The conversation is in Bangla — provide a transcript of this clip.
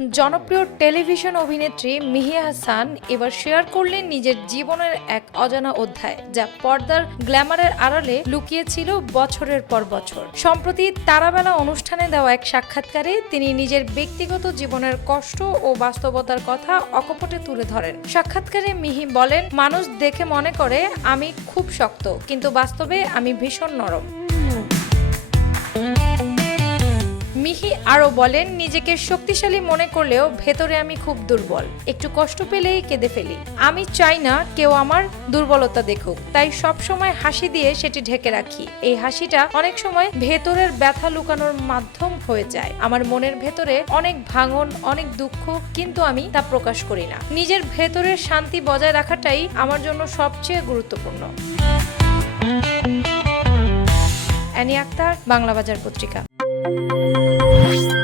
জনপ্রিয় টেলিভিশন অভিনেত্রী মিহিয়া হাসান এবার শেয়ার করলেন নিজের জীবনের এক অজানা অধ্যায়, যা পর্দার গ্ল্যামারের আড়ালে লুকিয়েছিল বছরের পর বছর। সম্প্রতি তারাবেলা অনুষ্ঠানে দেওয়া এক সাক্ষাৎকারে তিনি নিজের ব্যক্তিগত জীবনের কষ্ট ও বাস্তবতার কথা অকপটে তুলে ধরেন। সাক্ষাৎকারে মিহি বলেন, মানুষ দেখে মনে করে, আমি খুব শক্ত, কিন্তু বাস্তবে আমি ভীষণ নরম। আরও বলেন, নিজেকে শক্তিশালী মনে করলেও ভেতরে আমি খুব দুর্বল। একটু কষ্ট পেলেই কেঁদে ফেলি। আমি চাই না কেউ আমার দুর্বলতা দেখুক। তাই সব সময় হাসি দিয়ে সেটি ঢেকে রাখি। এই হাসিটা অনেক সময় ভেতরের ব্যথা লুকানোর মাধ্যম হয়ে যায়। আমার মনের ভেতরে অনেক ভাঙন, অনেক দুঃখ, কিন্তু আমি তা প্রকাশ করি না। নিজের ভেতরের শান্তি বজায় রাখাটাই আমার জন্য সবচেয়ে গুরুত্বপূর্ণ। অ্যানি আক্তার বাংলা বাজার পত্রিকা। Música